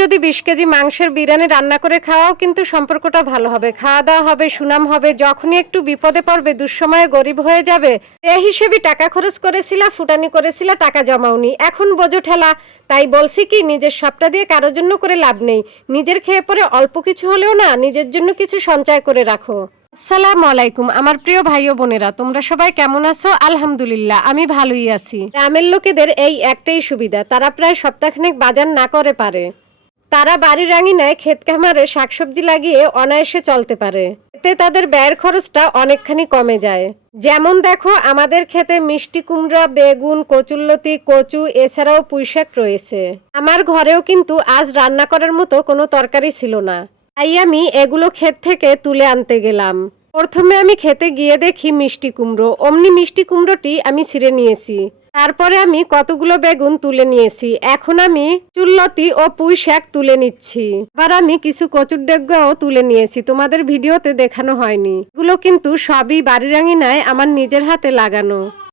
যদি ২০ কেজি মাংসের বিরিয়ানি রান্না করে খাওয়াও কিন্তু সম্পর্কটা ভালো হবে, খাওয়া দাওয়া হবে, সুনাম হবে। যখনই একটু বিপদে পড়বে, দুঃসময়ে গরিব হয়ে যাবে, এ হিসেবে টাকা খরচ করেছিলা, ফুটানি করেছিলা, টাকা জমাওনি, এখন বোঝো ঠেলা। তাই বলছি কি, নিজের সবটা দিয়ে কারোর জন্য করে লাভ নেই। নিজের খেয়ে পরে অল্প কিছু হলেও না, নিজের জন্য কিছু সঞ্চয় করে রাখো। আসসালামু আলাইকুম আমার প্রিয় ভাই ও বোনেরা, তোমরা সবাই কেমন আছো? আলহামদুলিল্লাহ আমি ভালোই আছি। গ্রামের লোকেদের এই একটাই সুবিধা, তারা প্রায় সপ্তাহখানেক বাজার না করে পারে। তারা বাড়ির আঙিনায় ক্ষেত খামারে শাকসবজি লাগিয়ে অনায়াসে চলতে পারে। এতে তাদের ব্যয়ের খরচটা অনেকখানি কমে যায়। যেমন দেখো, আমাদের ক্ষেতে মিষ্টি কুমড়া, বেগুন, কচুরলতি, কচু, এছাড়াও পুঁইশাক রয়েছে। আমার ঘরেও কিন্তু আজ রান্না করার মতো কোনো তরকারি ছিল না, তাই আমি এগুলো ক্ষেত থেকে তুলে আনতে গেলাম। প্রথমে আমি খেতে গিয়ে দেখি মিষ্টি কুমড়ো, অমনি মিষ্টি কুমড়োটি আমি ছিঁড়ে নিয়েছি। তারপরে আমি কতগুলো বেগুন তুলে নিয়েছি। এখন আমি চুল্লতি ও পুঁই শাক তুলে নিচ্ছি। আবার আমি কিছু কচুর ডেগাও তুলে নিয়েছি, তোমাদের ভিডিওতে দেখানো হয়নি। এগুলো কিন্তু সবই বাড়ির আঙিনায় আমার নিজের হাতে লাগানো।